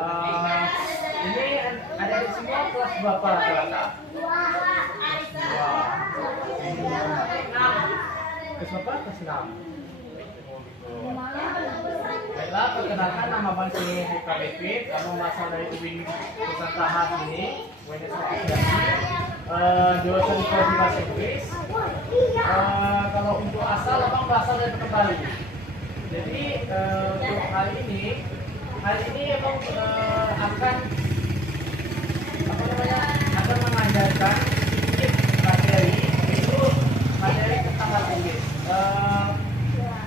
Ini ada di semua kelas berapa kelas A? Kelas berapa? Kelas 6. Baiklah, perkenalkan nama Bang Sini KBP. Kamu berasal dari UIN Nusantara ini. Jurusan Psikologi Bahasa Inggris. Kalau untuk asal, Abang berasal dari Bali. Jadi untuk hari ini Abang akan akan mengajarkan sedikit materi, itu materi tentang bahasa Inggris.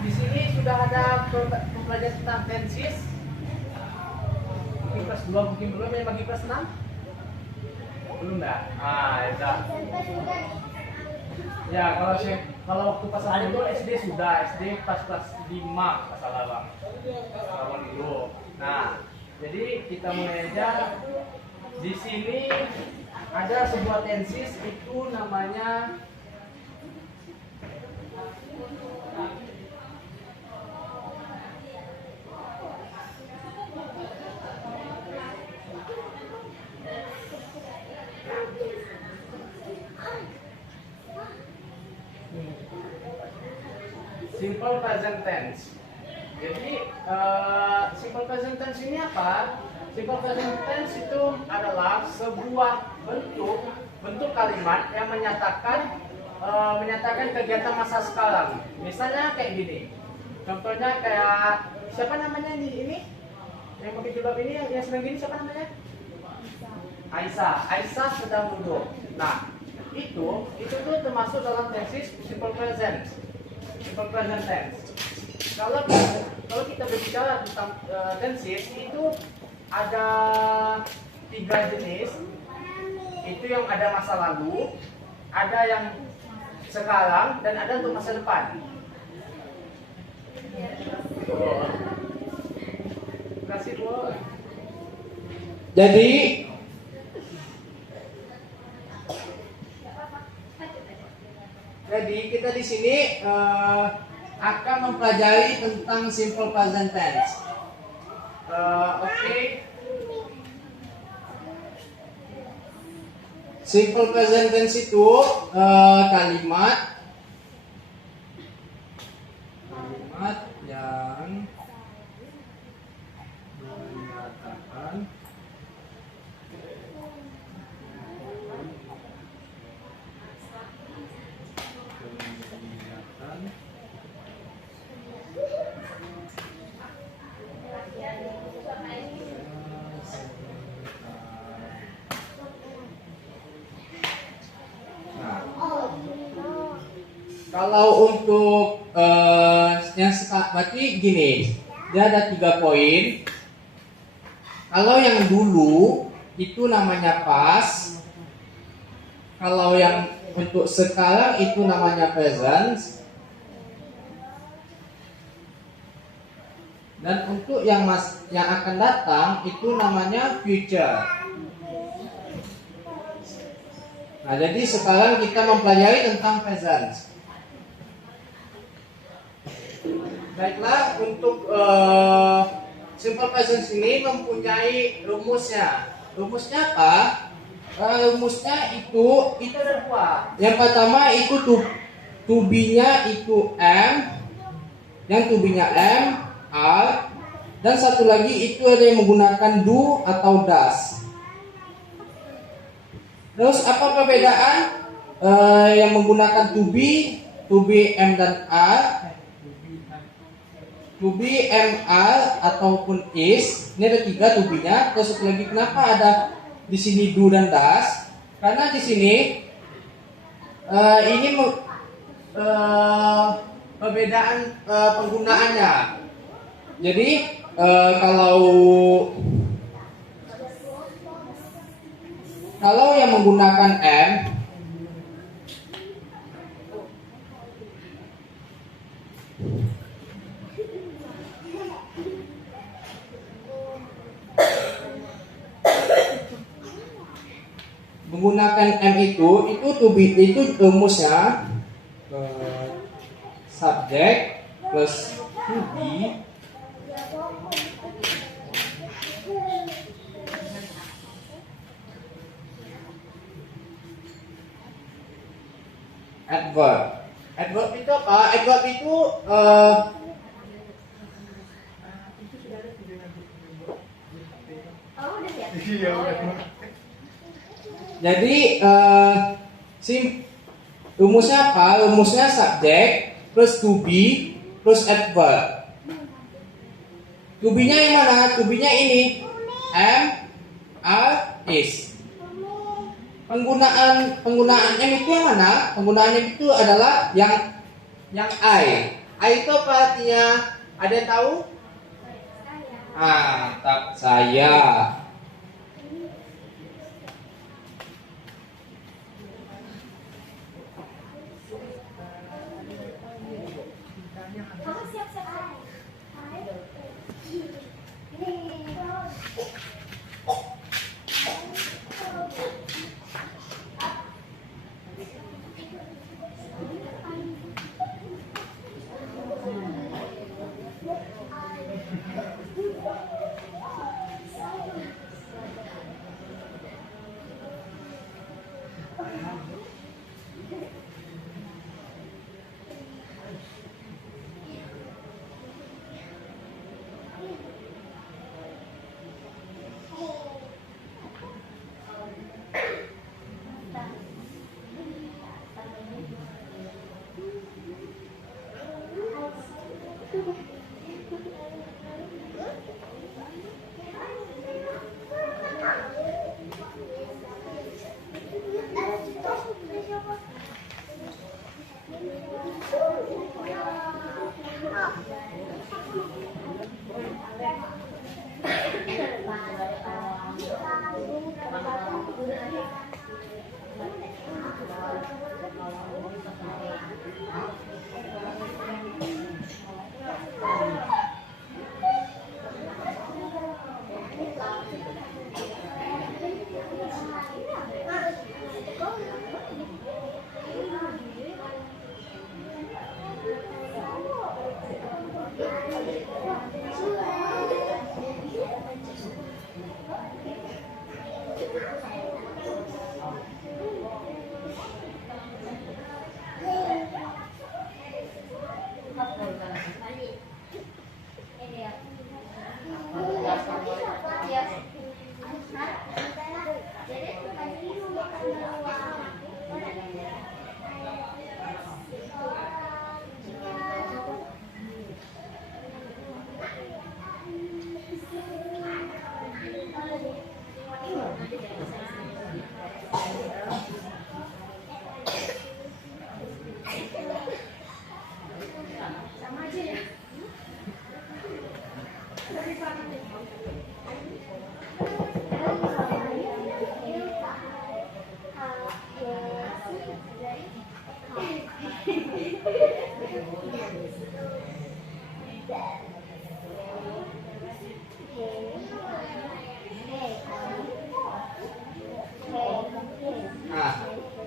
Di sini sudah ada pembelajaran tentang tenses. Mungkin kelas 2 mungkin belum, yang bagi kelas 6 belum dah. Ya kalau waktu pas itu SD sudah, SD pas kelas 5 masalah Bang. Kalau dulu. Nah, jadi kita mulai aja. Di sini ada sebuah tenses, itu namanya simple present tense. Jadi simple present tense ini apa? Simple present tense itu adalah sebuah bentuk kalimat yang menyatakan kegiatan masa sekarang. Misalnya kayak gini. Contohnya kayak siapa namanya ini? Yang pakai jilbab ini yang sedang gini siapa namanya? Aisyah sedang duduk. Nah, itu tuh termasuk dalam tenses simple present tense. Kalau kita berbicara tentang tenses, itu ada 3 jenis. Itu yang ada masa lalu, ada yang sekarang, dan ada untuk masa depan. Kasih dulu. Jadi kita di sini akan mempelajari tentang simple present tense. Oke. Simple present tense itu kalimat yang menyatakan kalau untuk yang berarti gini, dia ada 3 poin. Kalau yang dulu itu namanya past. Kalau yang untuk sekarang itu namanya present. Dan untuk yang akan datang itu namanya future. Nah, jadi sekarang kita mempelajari tentang present. Baiklah, untuk simple present ini mempunyai rumusnya. Rumusnya apa? Rumusnya itu ada 2. Yang pertama itu to be-nya itu M, yang to be-nya M, R, dan satu lagi itu ada yang menggunakan do atau does. Terus apa perbedaan yang menggunakan to be, M dan R? To be, MR ataupun is, ini ada 3 to be-nya. Terus satu lagi, kenapa ada di sini do dan does? Karena di sini ini perbedaan penggunaannya. Jadi kalau yang menggunakan M, menggunakan M itu to be, itu rumusnya subject plus to be adverb. Adverb itu apa? Adverb itu jadi rumusnya apa? Rumusnya subjek plus to be plus adverb. To be-nya yang mana? To be-nya ini am, are, is. Penggunaan am itu yang mana? Penggunaan am itu adalah yang I. I itu apa artinya? Ada yang tahu? Saya.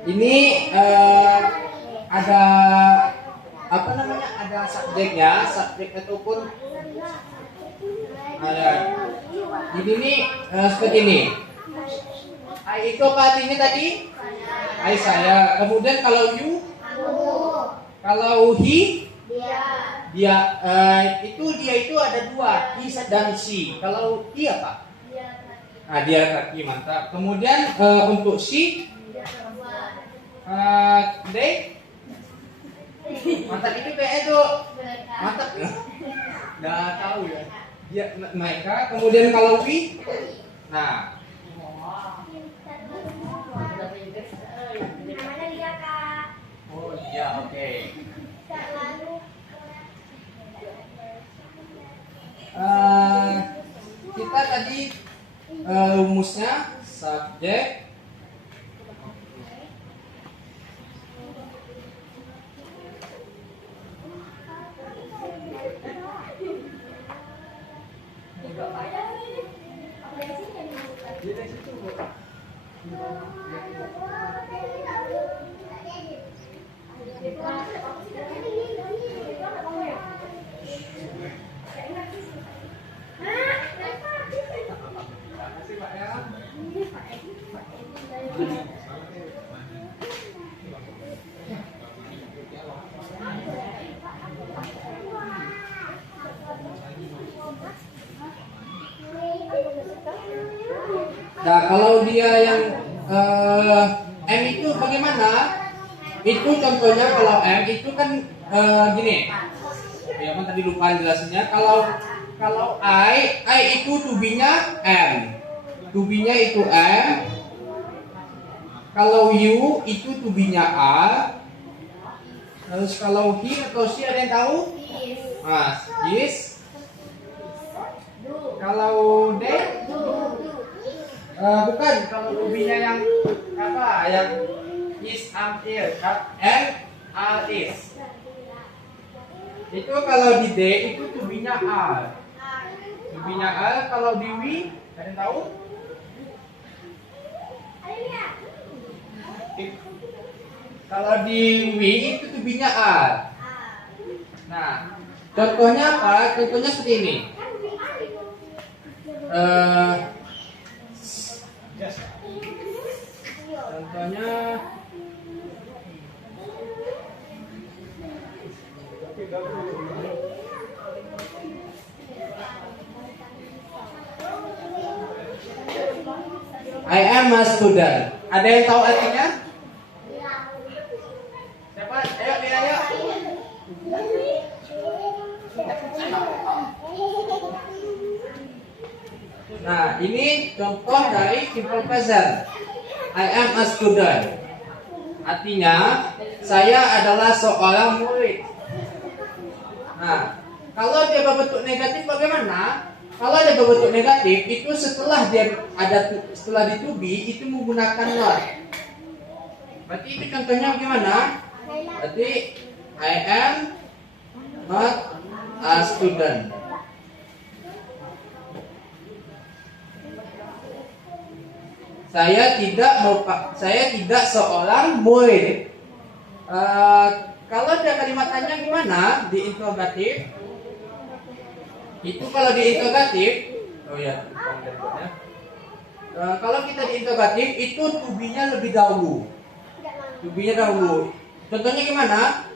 Ini ada apa namanya? Ada subjeknya, subjek ataupun ada. Ini nih seperti ini. I itu apa artinya tadi? I saya. Kemudian kalau you, kalau he, dia itu ada dua, he dan she. Kalau he apa? Nah, dia laki, mantap. Kemudian untuk she, they, mantap itu PE tuh, mantap ya. Nggak tahu ya. Dia mereka. Kemudian kalau we, nah. Oh iya, oke. Kita tadi rumusnya subjek Nah, kalau dia yang M itu bagaimana? Itu contohnya kalau M itu kan gini. Ya kan tadi lupa jelasinnya. Kalau I itu tubinya M. Tubinya itu M. Kalau U itu tubinya A. Terus kalau he atau she ada yang tahu? Mas, is. Kalau they? Bukan. Kalau tubinya yang apa? Yang is, am, is, and are, is. Itu kalau di D itu tubinya are. Tubinya are. Kalau di we ada yang tahu? Kalau di we itu tubinya are. Nah, contohnya apa? Contohnya seperti ini. Contohnya I am a student. Ada yang tahu artinya? Siapa? Ayo, ayo. Nah, ini contoh dari simple present. I am a student. Artinya, saya adalah seorang murid. Nah, kalau dia berbentuk negatif bagaimana? Kalau ada berbentuk negatif itu setelah di to be itu menggunakan not. Berarti itu contohnya bagaimana? Berarti I am not a student. Saya tidak seorang murid. Kalau dia kalimatannya gimana di interrogatif? Itu kalau di interrogatif, oh ya, kalau kita di interrogatif itu to-be-nya lebih dahulu. To-be-nya dahulu. Contohnya gimana?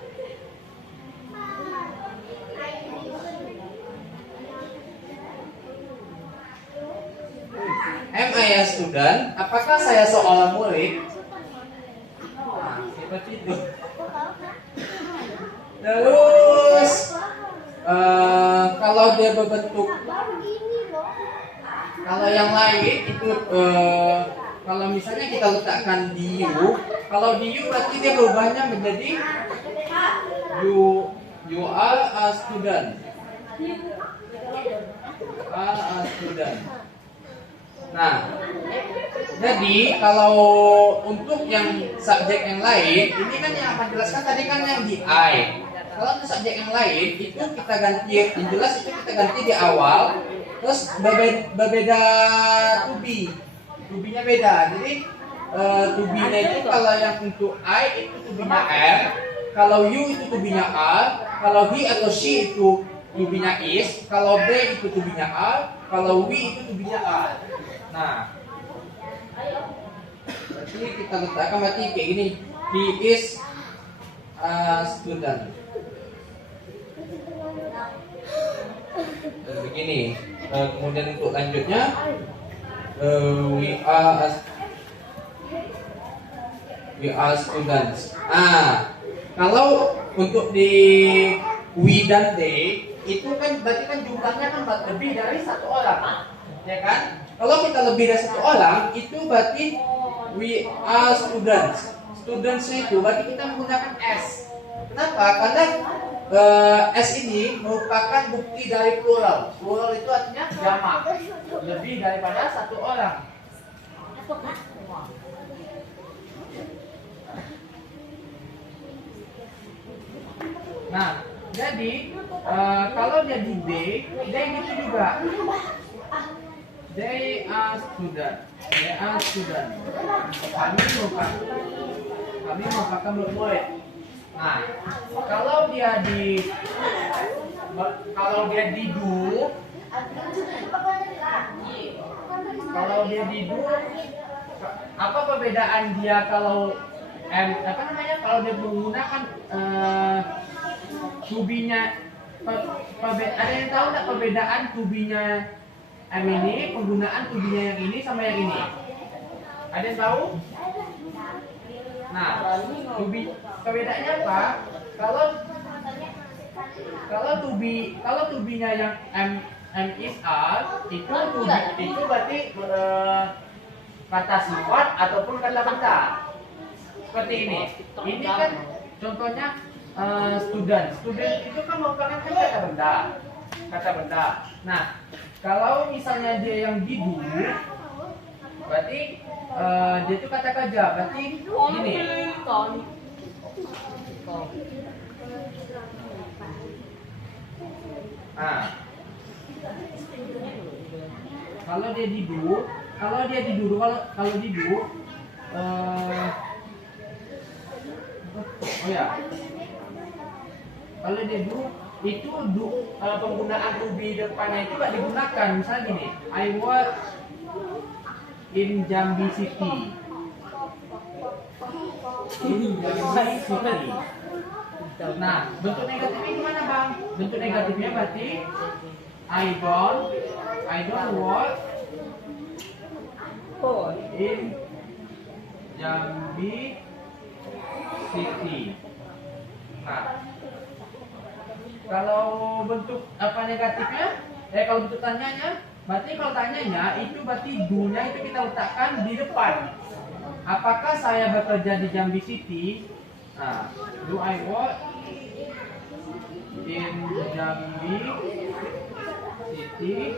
Am I a student? Apakah saya seorang murid? Nah, seperti itu. Terus kalau dia berbentuk, kalau yang lain itu kalau misalnya kita letakkan di you, kalau di you berarti dia berubahnya menjadi you are a student. Are a student. Nah, jadi kalau untuk yang subjek yang lain, ini kan yang akan jelaskan tadi kan yang di I. Kalau untuk subjek yang lain itu kita ganti, yang jelas itu kita ganti di awal, terus berbeda to be, to be-nya beda. Jadi to be-nya itu kalau yang untuk I itu to be-nya M, kalau you itu to be-nya R, kalau he atau she itu to be-nya is, kalau they itu to be-nya R, kalau we itu to be-nya R. Nah, berarti kita letakkan berarti kayak gini, he is a student. Begini. Kemudian untuk lanjutnya, we are students. Nah, kalau untuk di we dan they itu kan berarti kan jumlahnya kan lebih dari satu orang, ya kan? Kalau kita lebih dari satu orang itu berarti we are students. Students itu berarti kita menggunakan s. Kenapa? Karena S ini merupakan bukti dari plural. Plural itu artinya jamak, lebih daripada satu orang. Nah, jadi kalau dia di they gitu juga. They are student. They are student. Kami merupakan murid. Nah, kalau dia di do, apa perbedaan dia kalau kalau dia menggunakan to be-nya, ada yang tahu nggak perbedaan to be-nya M ini penggunaan to be-nya yang ini sama yang ini. Ada yang tahu? Nah, to be perbedaannya apa? Kalau to be-nya yang M is are itu to be itu berarti kata sifat ataupun kata benda. Seperti ini. Ini kan contohnya student. Student itu kan merupakan kata benda. Kata benda. Nah, kalau misalnya dia yang do, berarti dia itu kata kerja. Berarti gini. Nah, kalau dia didu, kalau didu, oh ya, kalau dia itu penggunaan to be depannya itu gak digunakan. Misalnya gini, I work in Jambi City. In Jambi City. Nah, bentuk negatifnya gimana bang? Bentuk negatifnya berarti I don't work in Jambi City. Nah, kalau bentuk apa negatifnya? Kalau bentuk tanyanya, berarti kalau tanyanya itu berarti do-nya itu kita letakkan di depan. Apakah saya bekerja di Jambi City? Nah, do I work in Jambi City?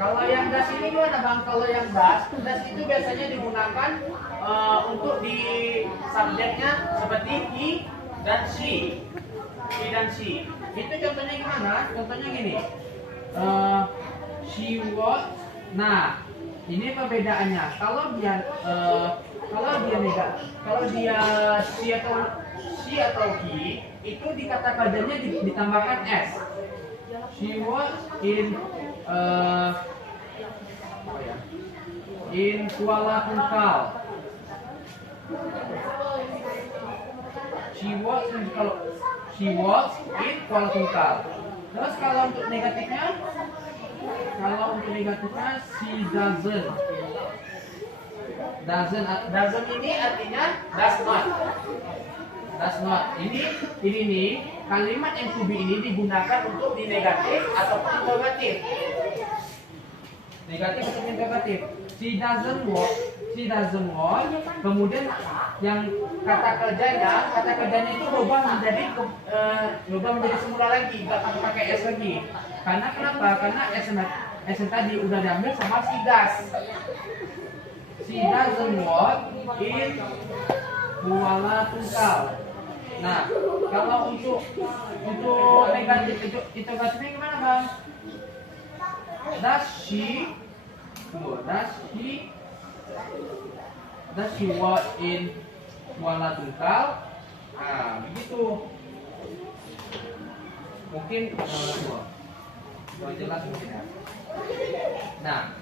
Kalau yang das ini gimana bang? Kalau yang das itu biasanya digunakan untuk di subjeknya seperti he dan she. He dan she. Itu contohnya gimana? Contohnya gini. She works. Nah, ini perbedaannya. Kalau dia she atau he itu di kata kerjanya ditambahkan s. She works in Kuala Tungkal. She works in Kuala Tungkal. Terus kalau untuk negatifnya, she doesn't. Doesn't ini artinya does not. Ini nih kalimat yang to be ini digunakan untuk di negatif ataupun interrogatif. Negatif atau interrogatif. She doesn't work. Kemudian yang kata kerjanya itu berubah menjadi semula lagi, nggak pakai s lagi. Karena kenapa? Karena s tadi udah diambil sama she does. She doesn't work in Kuala Tungkal. Nah, kalau untuk negatif interrogatifnya gimana bang? Does she work in Kuala Tungkal? Nah, begitu. Mungkin jelas mungkin ya. Nah,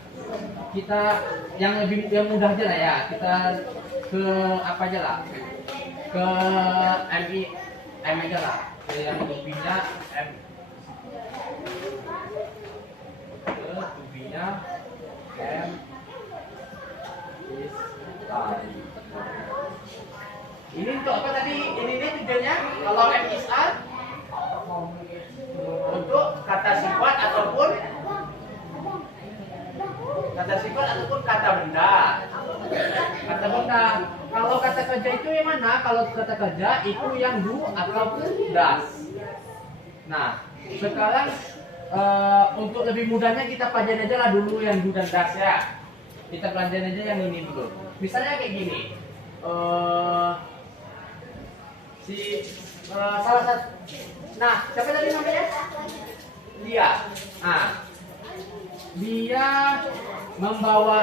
kita yang mudah aja lah ya. Kita ke apa aja lah? Ke M aja lah. Yang tubinya M. Ke tubinya M is I. Ini untuk apa tadi? Ini tujuannya kalau M is R untuk kata sifat ataupun kata benda. Kalau kata kerja itu yang mana? Kalau kata kerja itu yang do ataupun does. Nah, sekarang untuk lebih mudahnya kita pelajarin aja lah dulu yang do dan does ya. Kita pelajarin aja yang ini dulu. Misalnya kayak gini. Salah satu. Nah, siapa tadi namanya? Dia. Nah, dia membawa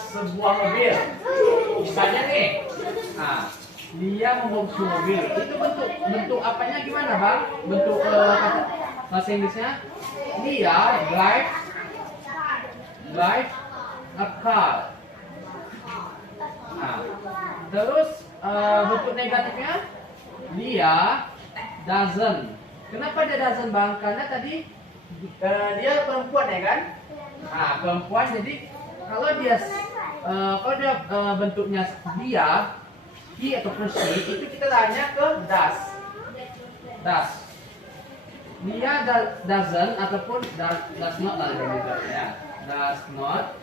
sebuah mobil. Misalnya nih. Nah, dia membawa sebuah mobil. Itu bentuk apanya gimana, Bang? Bentuk bahasa Inggrisnya? Dia drive a car. Nah, terus bentuk negatifnya dia doesn't Kenapa dia doesn't bang? Karena tadi dia perempuan ya kan? Nah, perempuan jadi kalau dia bentuknya dia, he atau she itu kita tanya ke does. Does. Dia doesn't ataupun does not lah ya. Does not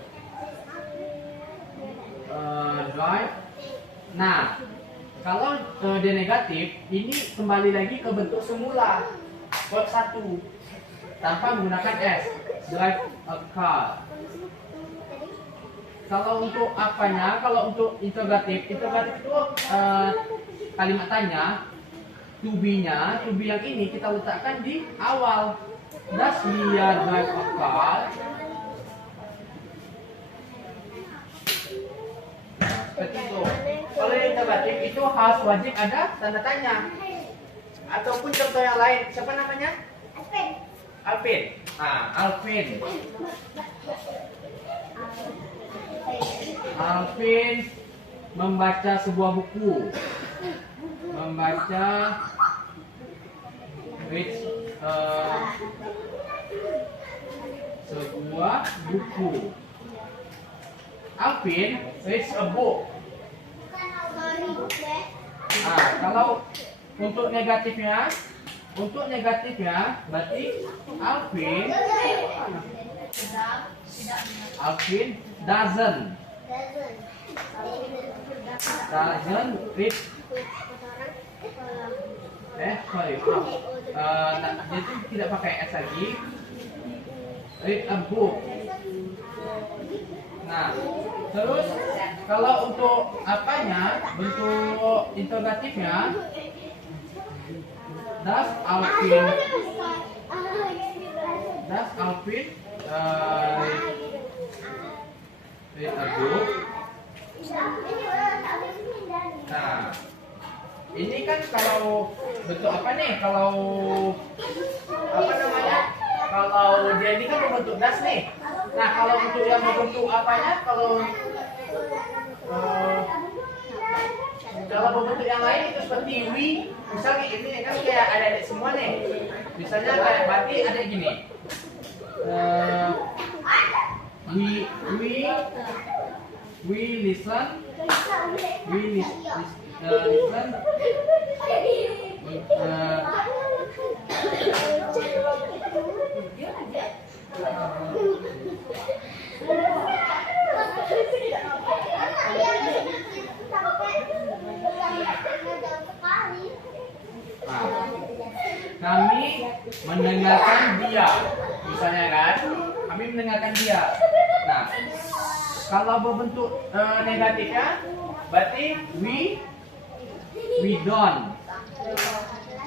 drive. Nah, kalau dia negatif, ini kembali lagi ke bentuk semula. Verb 1 tanpa menggunakan s. Drive a car. Kalau untuk apanya, kalau untuk interrogatif itu kalimat tanya, to be-nya, to be yang ini kita letakkan di awal. Does Lia drive a car? Seperti itu. Kalau interrogatif itu harus wajib ada tanda tanya. Ataupun contoh yang lain, siapa namanya? Alvin. Alvin. Nah, Alvin. Alvin membaca sebuah buku. Membaca sebuah buku. Alvin reads a book. Nah, kalau untuk negatifnya berarti Alvin doesn't read. Dia itu tidak pakai s lagi. Read a book. Nah, terus kalau untuk apanya, bentuk interrogatifnya, does Alvin read a book? Nah, ini kan kalau bentuk apa nih? Kalau apa namanya? Kalau dia ini kan membentuk das nih. Nah, kalau untuk yang membentuk apanya? Kalau membentuk yang lain itu seperti we, misalnya ini kan kayak ada semua nih. Misalnya kayak berarti ada gini. We listen. Kami mendengarkan dia, misalnya kan, kami mendengarkan dia. Nah, kalau berbentuk negatifnya, berarti we don't.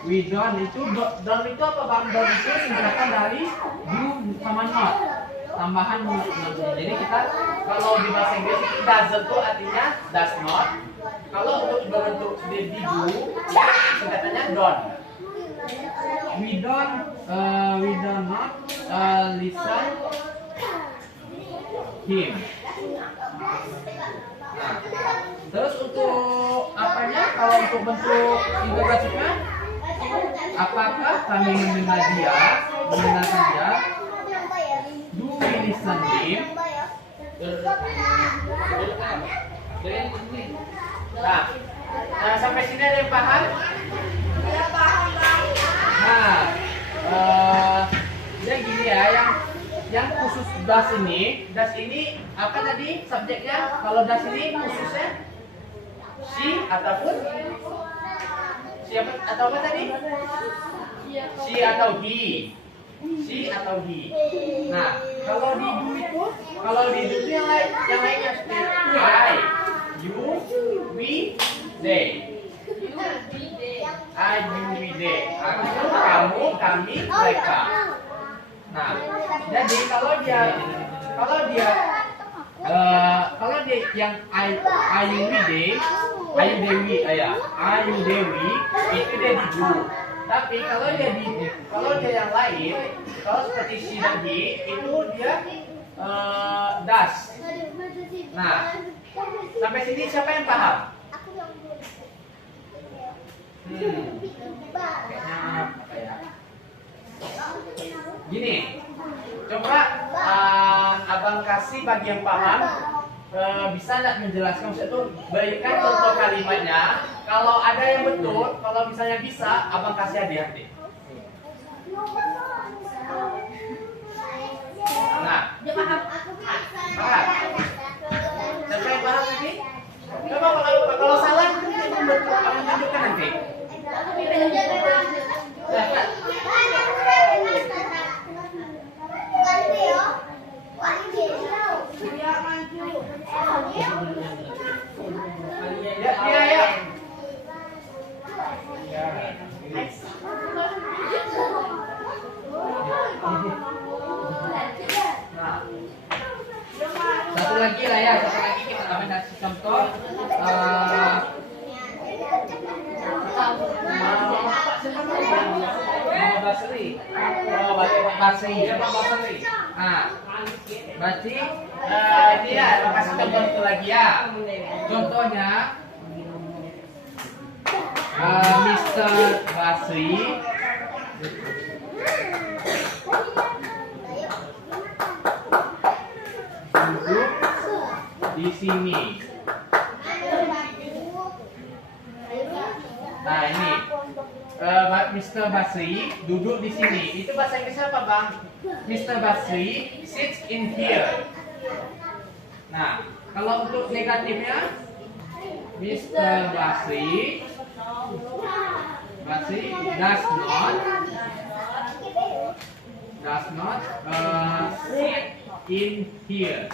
We don't itu don't itu apa bang? Don't itu singkatan dari do sama not, tambahan not. Jadi kita kalau di bahasa Inggris doesn't itu artinya does not. Kalau untuk berbentuk di do, singkatannya don't. We don't not listen him. Nah, terus untuk apanya? Kalau untuk bentuk interrogatifnya, apakah kami mendengarkan dia? Do we listen him? Nah, sampai sini ada yang paham? Nah, jadi gini ya, yang khusus das ini apa tadi subjeknya? Kalau das ini khususnya she ataupun siapa atau apa tadi? She atau he. Nah, kalau di do itu yang lainnya seperti I, you, we, they. I, you, we, they. Aku, kamu, kami, mereka. Nah, jadi kalau dia yang I, you, we, they, itu dia di do. Tapi kalau dia yang lain, kalau seperti she dan he, itu dia does. Nah, sampai sini siapa yang paham? Kayaknya apa ya? Gini, coba abang kasih bagi yang paham, bisa nggak menjelaskan maksud itu? Berikan contoh kalimatnya. Kalau ada yang betul, kalau misalnya bisa, abang kasih hadiah nanti. Nah, paham? Siapa yang paham tadi? Coba kalau salah, abang tunjukkan nanti. Satu lagi lah ya, satu lagi kita akan kasih contoh. Basri. Berarti dia kasih contoh itu lagi ya. Contohnya Mr. Basri duduk di sini. Nah ini Mr. Basri duduk di sini. Itu bahasa Inggris apa, Bang? Mr. Basri sits in here. Nah, kalau untuk negatifnya Mr. Basri does not sit in here.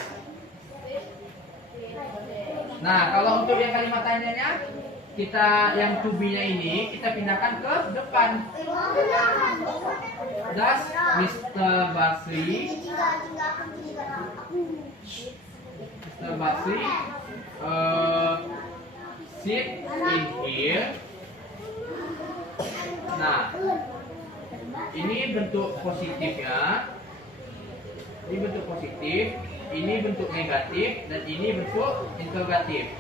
Nah, kalau untuk yang kalimat tanyanya, kita yang to be-nya ini kita pindahkan ke depan. Does Mr. Basri sit in here? Nah, ini bentuk positifnya. Ini bentuk positif, ini bentuk negatif, dan ini bentuk interrogatif.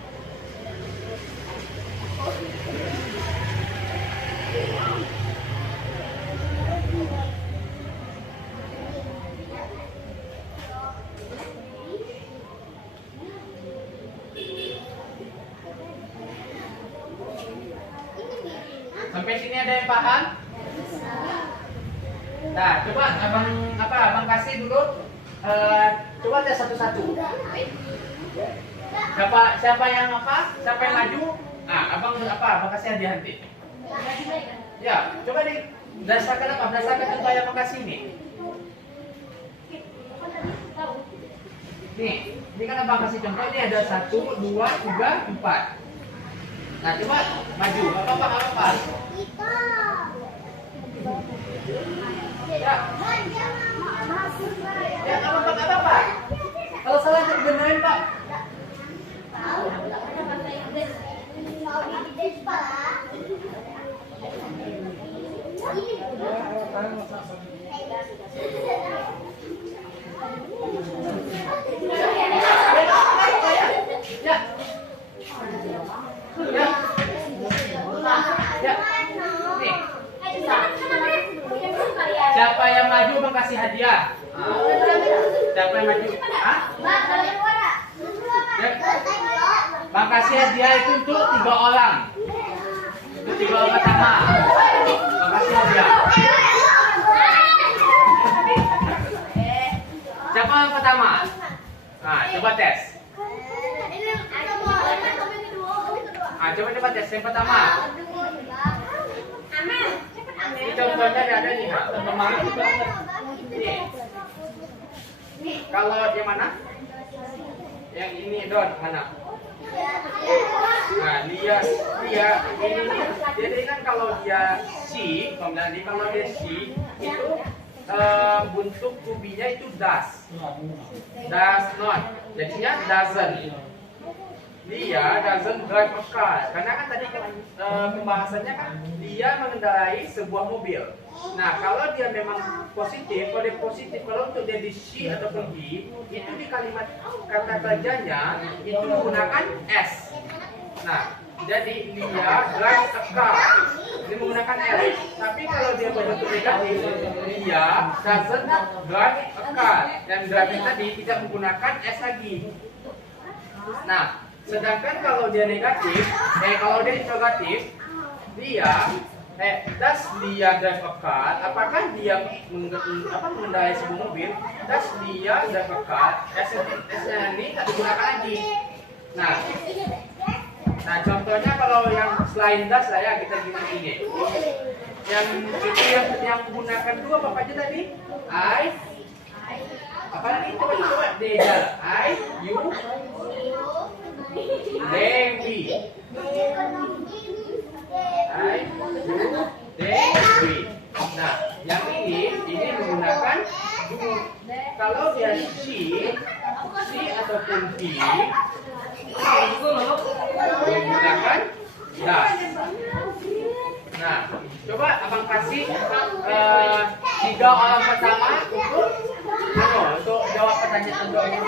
Sampai sini ada yang paham? Nah, coba abang kasih dulu. Coba tes satu-satu. Siapa yang Siapa yang maju? Abang kasih hadiah nanti. Ya, coba berdasarkan apa? Berdasarkan contoh yang abang kasih ini. Ini kan abang kasih contoh, ini ada 1, 2, 3, 4. Nah, coba maju. Apa? Ya. Ya, apa? Kalau salah benerin, Pak. Siapa yang maju bang kasih hadiah? Siapa yang maju? Bang kasih hadiah itu untuk 3 orang. Itu 3 orang pertama. Bang kasih hadiah. Siapa yang pertama? Nah, coba tes. Coba tes yang pertama. Ini contohnya ada nih, Pak. Kemarin juga ini. Kalau yang mana? Yang ini Don mana? Nah, dia ini. Jadi kan kalau dia she, kalau dia she itu bentuk to-be-nya itu does not. Jadinya doesn't. Dia doesn't drive a car. Karena kan tadi pembahasannya kan dia mengendarai sebuah mobil. Nah, kalau dia memang positif, kalau untuk dia di she ataupun he, itu di kalimat kata kerjanya itu menggunakan s. Nah, jadi dia drives a car. Dia dia menggunakan L. Tapi kalau dia berbentuk negatif, dia doesn't drive a car. Yang drive tadi tidak menggunakan S lagi. Nah, sedangkan kalau dia negatif, kalau dia interrogatif, dia does dia drive a car? Apakah dia mengendarai sebuah mobil? Does dia drive a car? S-nya ini tak digunakan lagi. Nah, contohnya kalau yang selain does lah ya, kita gini. Yang itu yang menggunakan dua apa aja tadi? I. Apa lagi? Coba dia. I, you, they, we. I, you, they, we. Nah, yang ini menggunakan do. Kalau dia she ataupun he menggunakan does. Nah, coba abang kasih 3 orang pertama untuk jawab pertanyaan doanya.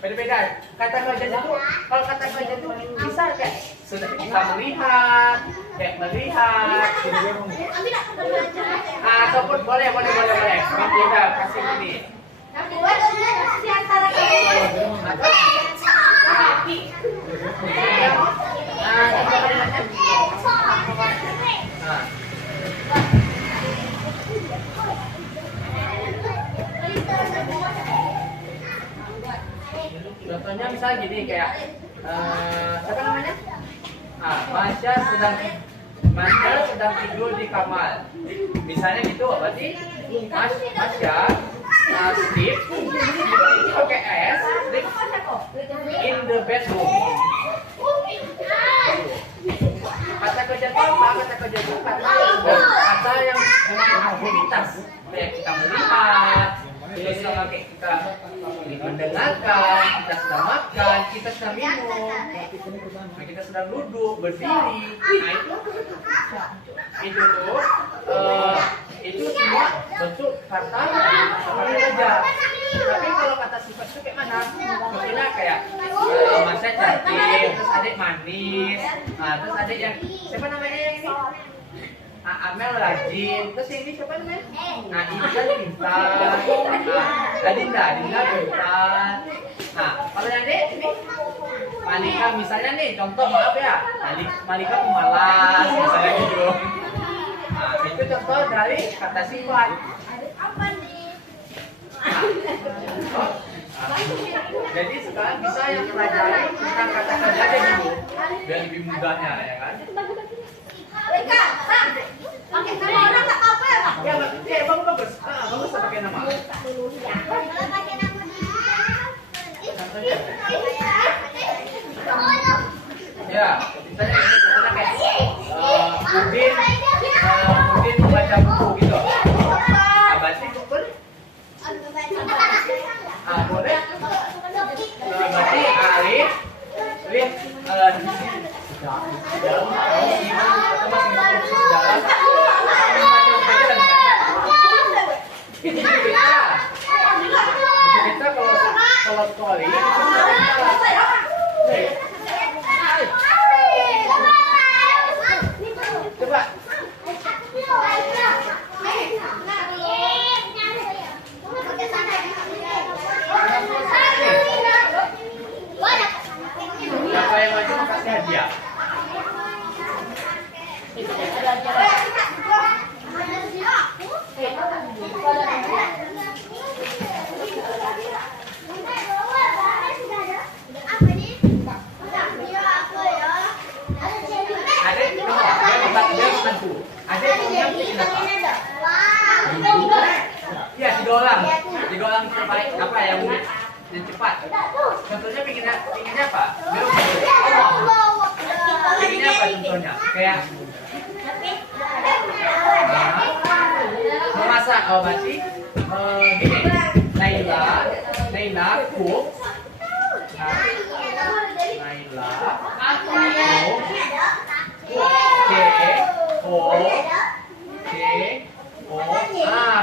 Beda-beda. Kata kerja itu, kalau kata kerja itu bisa kayak sudah bisa melihat, ataupun boleh. Beda kasih ini. Contohnya misalnya gini kayak siapa namanya? Masya sedang tidur di kamar. Misalnya gitu, berarti Masya sleep pakai S, sleep in the bedroom. Kata kerja itu apa? Kata kerja itu kata yang memang aktivitas. Kayak kita melihat, terus kalau kita mendengarkan, kita sedang makan, kita sedang minum, kita sedang duduk, berdiri. Nah itu semua bentuk kata seperti aja. Tapi kalau kata sifat itu kayak mana? Mungkinnya kayak Masnya cantik, terus adik manis, terus adik yang siapa namanya yang ini? Amel rajin, terus yang ini siapa namanya? Ida pintar, Dinda pintar. Nah, kalau yang ini Malika misalnya nih, contoh maaf ya, Malika pemalas misalnya gitu. Nah, itu contoh dari kata sifat. Jadi sekarang bisa yang pelajari tentang kata kerja aja dulu, biar lebih mudahnya ya kan? Pakai nama orang tak apa ya, Pak? Ya, bagus pakai nama. Ya, misalnya kayak Udin membaca buku gitu. Berarti boleh? Boleh. Berarti Arif kita kalau sekali coba siapa yang maju kasih hadiah. Iya, tiga orang terbaik apa yang cepat. Contohnya pinginnya apa? Pinginnya apa contohnya? Kayak memasak. Berarti gini. Naila cook.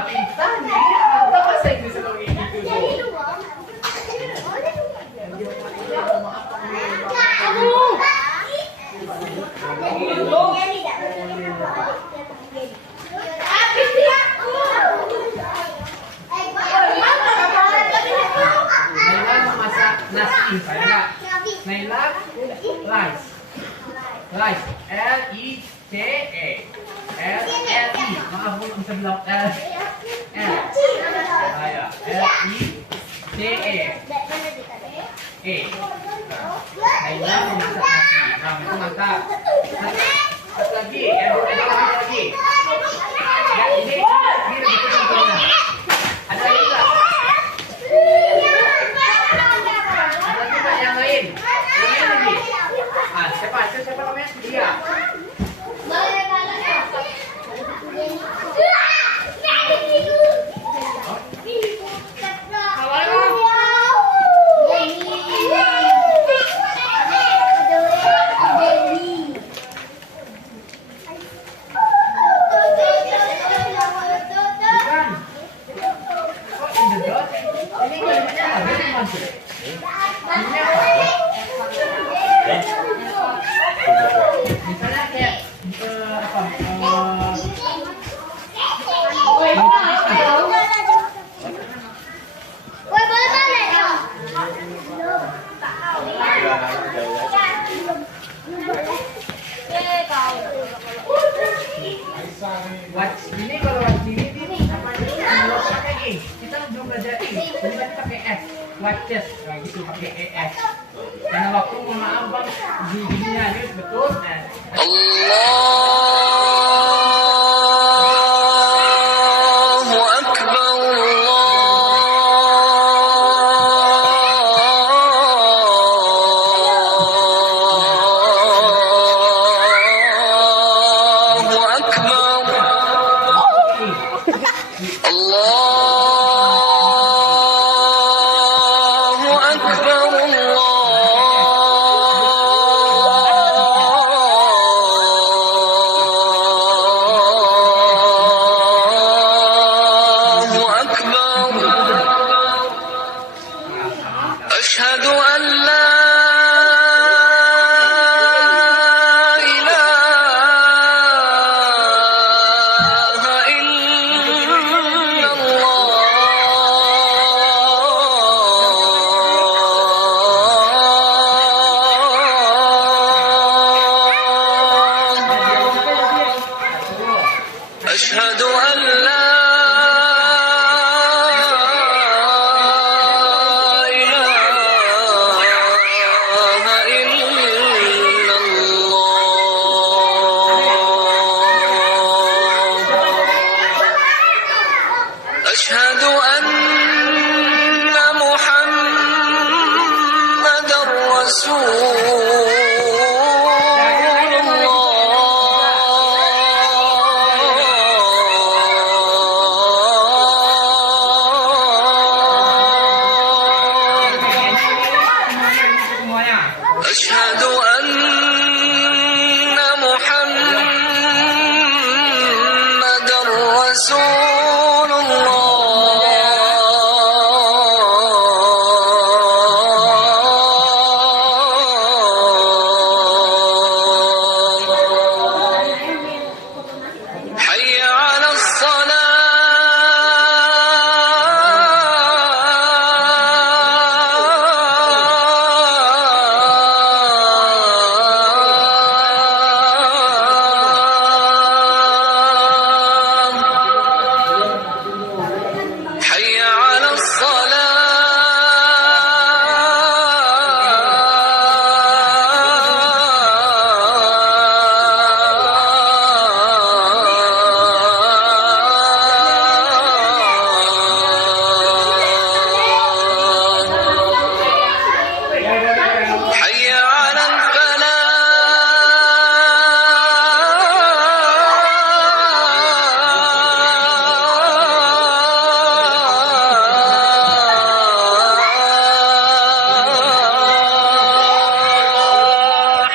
Pintar nih. Atau bahasa Inggris kalau gitu tuh. nasi misalnya. Naila rice. Rice. L-I-C-E. L-L-I. Maaf, belum bisa bilang L. L. Ayo. L-I-C-E. E. Naila memasak nasi. Nah, itu mantap. Satu lagi, lagi. Ya, ini lebih contohnya. Ada lagi nggak? Ada lagi nggak yang lain? Yang lain lagi? Ah, siapa namanya? Dia. Bukan. Oh, in the dot. Ini kalimatnya apa? Ini maksud. Ini apa? Misalnya kayak apa? Ini kalau ini namanya pakai E. Kita belum belajar E. Jadi tadi pakai S. Watches, nah gitu pakai ES. Karena waktu mohon maaf bang di gininya ini betul. أشهد أن